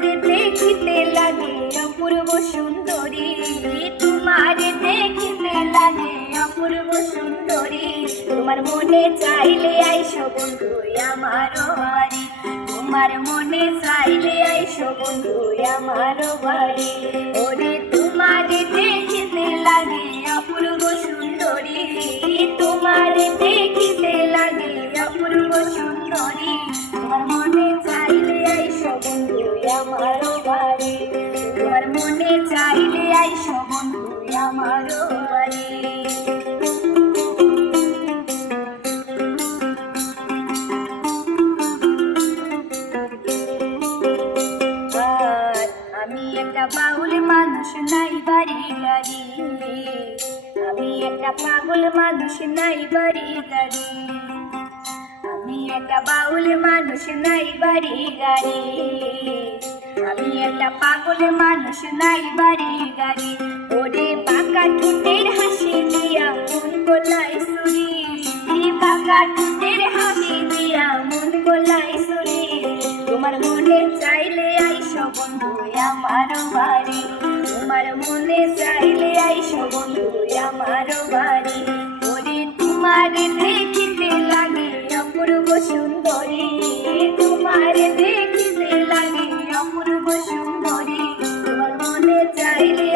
দেখিতে লাগে, অপূর্ব সুন্দরী। তোমার দেখিতে লাগে, অপূর্ব সুন্দরী। তোমার মনে চাইলে আইসো বন্ধু, আমার বাড়ি। তোমার মনে চাইলে আইসো বন্ধু, আমার বাড়ি। আমার বাড়ি তোমার মনে চাইলে আইসো বন্ধু আমার বাড়ি। আমি একটা পাগল মানুষ নাই বাড়ি গাড়ি। আমি একটা পাগল মানুষ নাই বাড়ি গাড়ি। আমি একটা বাউল মানুষ, নাই বাড়ি গাড়ি। আমি একটা পাগল মানুষ, নাই বাড়ি গাড়ি। ওরে ঠোঁটের হাসি দিয়া মন গোলাই সুরি ঠোঁটের হাসি দিয়া মন সুরি তোমার মনে চাইলে আইসো বন্ধু, আমার বাড়ি। তোমার মনে চাইলে আইসো বন্ধু, আমার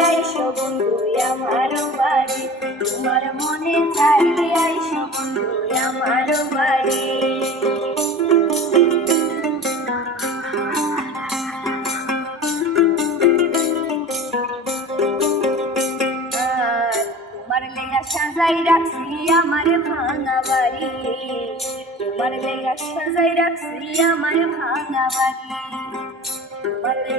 আইসো বন্ধু, আমার বাড়ি। তোমার মনে চাইলে আইসো বন্ধু, আমার বাড়ি। সাজাই রাখছি আমার ভাঙা বাড়ি। তোমার লেগা সাজাই রাখছি আমার ভাঙা বাড়ি।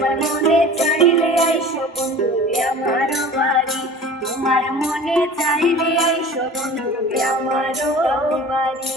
তোমার মনে চাইলে আইসো বন্ধু আমার বাড়ি। তোমার মনে চাইলে আইসো বন্ধু আমার বাড়ি।